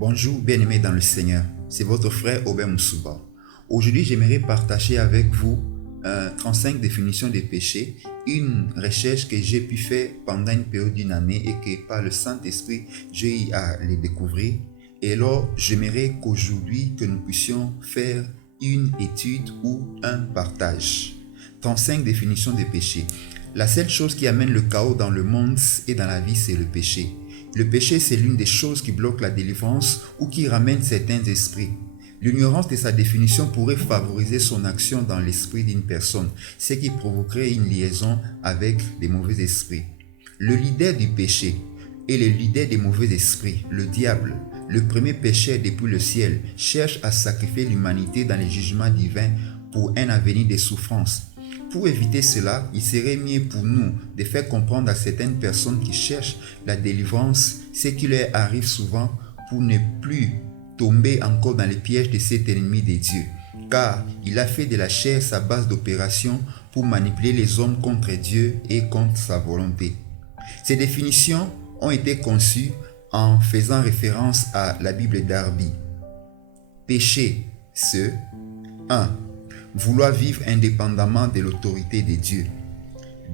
Bonjour bien-aimés dans le Seigneur, c'est votre frère Aubert Moussouba. Aujourd'hui, j'aimerais partager avec vous 35 définitions des péchés, une recherche que j'ai pu faire pendant une période d'une année et que par le Saint-Esprit, j'ai eu à les découvrir. Et alors, j'aimerais qu'aujourd'hui, que nous puissions faire une étude ou un partage. 35 définitions des péchés. La seule chose qui amène le chaos dans le monde et dans la vie, c'est le péché. Le péché, c'est l'une des choses qui bloque la délivrance ou qui ramène certains esprits. L'ignorance de sa définition pourrait favoriser son action dans l'esprit d'une personne, ce qui provoquerait une liaison avec des mauvais esprits. Le leader du péché est le leader des mauvais esprits, le diable. Le premier pécheur depuis le ciel cherche à sacrifier l'humanité dans les jugements divins pour un avenir de souffrance. Pour éviter cela, il serait mieux pour nous de faire comprendre à certaines personnes qui cherchent la délivrance ce qui leur arrive souvent pour ne plus tomber encore dans les pièges de cet ennemi de Dieu. Car il a fait de la chair sa base d'opération pour manipuler les hommes contre Dieu et contre sa volonté. Ces définitions ont été conçues en faisant référence à la Bible d'Arby. Péché, ce 1. Vouloir vivre indépendamment de l'autorité de Dieu.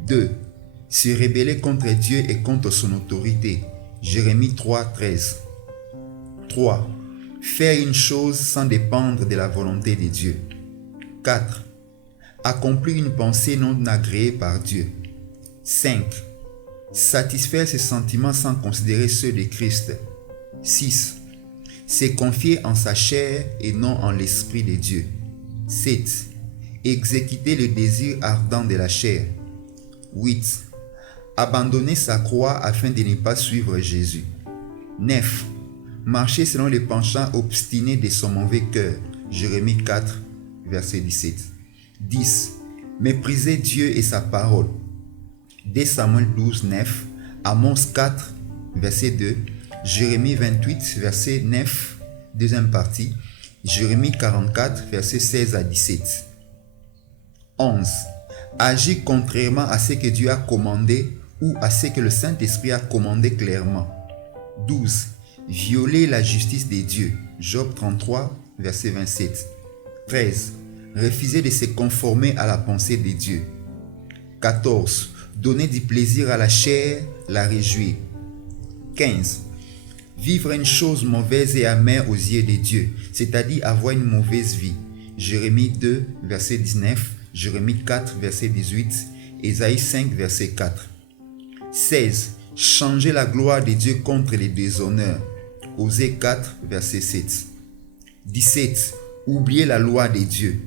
2. Se rebeller contre Dieu et contre son autorité. Jérémie 3, 13. 3. Faire une chose sans dépendre de la volonté de Dieu. 4. Accomplir une pensée non agréée par Dieu. 5. Satisfaire ses sentiments sans considérer ceux de Christ. 6. Se confier en sa chair et non en l'Esprit de Dieu. 7. Exécuter le désir ardent de la chair. 8. Abandonner sa croix afin de ne pas suivre Jésus. 9. Marcher selon les penchants obstinés de son mauvais cœur. Jérémie 4, verset 17. 10. Mépriser Dieu et sa parole. 2 Samuel 12, 9. Amos 4, verset 2. Jérémie 28, verset 9, deuxième partie. Jérémie 44, verset 16 à 17. 11. Agir contrairement à ce que Dieu a commandé ou à ce que le Saint-Esprit a commandé clairement. 12. Violer la justice de Dieu. Job 33, verset 27. 13. Refuser de se conformer à la pensée de Dieu. 14. Donner du plaisir à la chair, la réjouir. 15. Vivre une chose mauvaise et amère aux yeux de Dieu, c'est-à-dire avoir une mauvaise vie. Jérémie 2, verset 19, Jérémie 4, verset 18, Ésaïe 5, verset 4. 16. Changer la gloire de Dieu contre les déshonneurs. Osée 4, verset 7. 17. Oublier la loi de Dieu.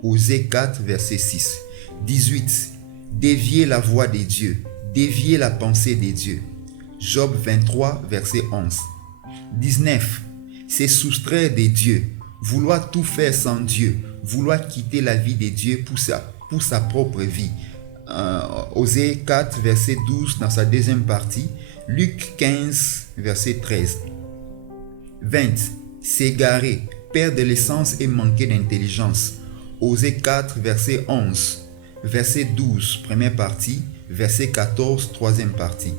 Osée 4, verset 6. 18. Dévier la voix de Dieu. Dévier la pensée de Dieu. Job 23, verset 11. 19. Se soustraire de Dieu. Vouloir tout faire sans Dieu. Vouloir quitter la vie de Dieu pour sa propre vie. Osée 4, verset 12 dans sa deuxième partie. Luc 15, verset 13. 20. S'égarer, perdre l'essence et manquer d'intelligence. Osée 4, verset 11. Verset 12, première partie. Verset 14, troisième partie.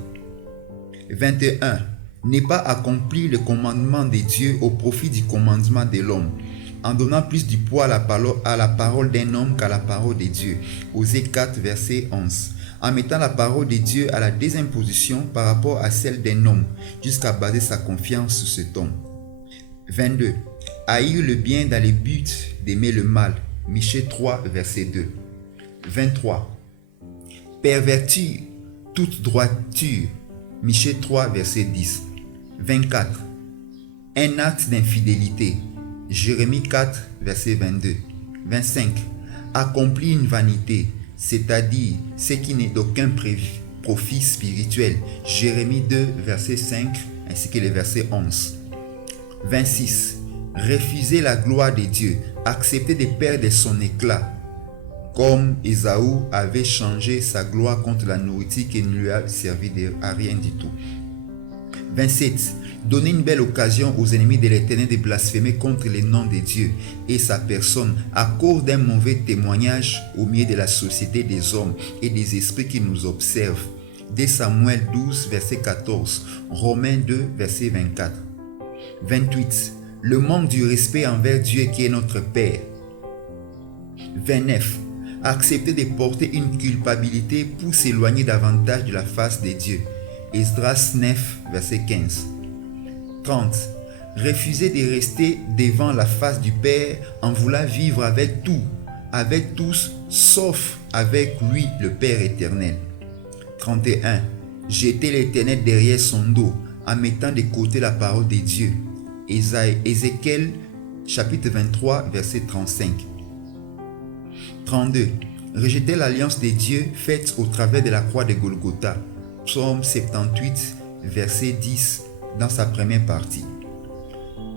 21. Ne pas accomplir le commandement de Dieu au profit du commandement de l'homme, en donnant plus du poids à la parole d'un homme qu'à la parole de Dieu. Osée 4, verset 11. En mettant la parole de Dieu à la deuxième position par rapport à celle d'un homme, jusqu'à baser sa confiance sur cet homme. 22. Haïr le bien dans le but d'aimer le mal. Michée 3, verset 2. 23. Pervertir toute droiture. Michée 3, verset 10. 24. Un acte d'infidélité. Jérémie 4, verset 22. 25. Accomplir une vanité, c'est-à-dire ce qui n'est d'aucun profit spirituel. Jérémie 2, verset 5, ainsi que le verset 11. 26. Refuser la gloire de Dieu, accepter de perdre son éclat, comme Ésaü avait changé sa gloire contre la nourriture qui ne lui a servi à rien du tout. 27. Donner une belle occasion aux ennemis de l'Éternel de blasphémer contre le nom de Dieu et sa personne à cause d'un mauvais témoignage au milieu de la société des hommes et des esprits qui nous observent. 2 Samuel 12, verset 14, Romains 2, verset 24. 28. Le manque du respect envers Dieu qui est notre Père. 29. Accepter de porter une culpabilité pour s'éloigner davantage de la face de Dieu. Esdras 9, verset 15. 30. Refuser de rester devant la face du Père en voulant vivre avec tous, sauf avec lui, le Père éternel. 31. Jeter l'Éternel derrière son dos en mettant de côté la parole de Dieu. Ézéchiel chapitre 23, verset 35. 32. Rejeter l'alliance de Dieu faite au travers de la croix de Golgotha. Psaume 78, verset 10, dans sa première partie.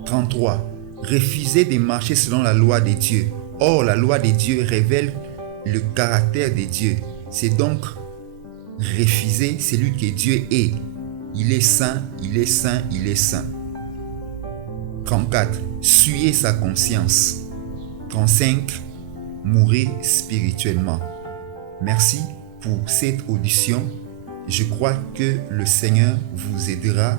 33. Refuser de marcher selon la loi de Dieu. Or, la loi de Dieu révèle le caractère de Dieu. C'est donc refuser celui que Dieu est. Il est saint, il est saint, il est saint. 34. Suyer sa conscience. 35. Mourir spirituellement. Merci pour cette audition. Je crois que le Seigneur vous aidera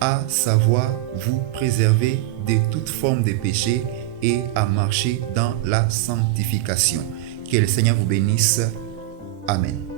à savoir vous préserver de toute forme de péché et à marcher dans la sanctification. Que le Seigneur vous bénisse. Amen.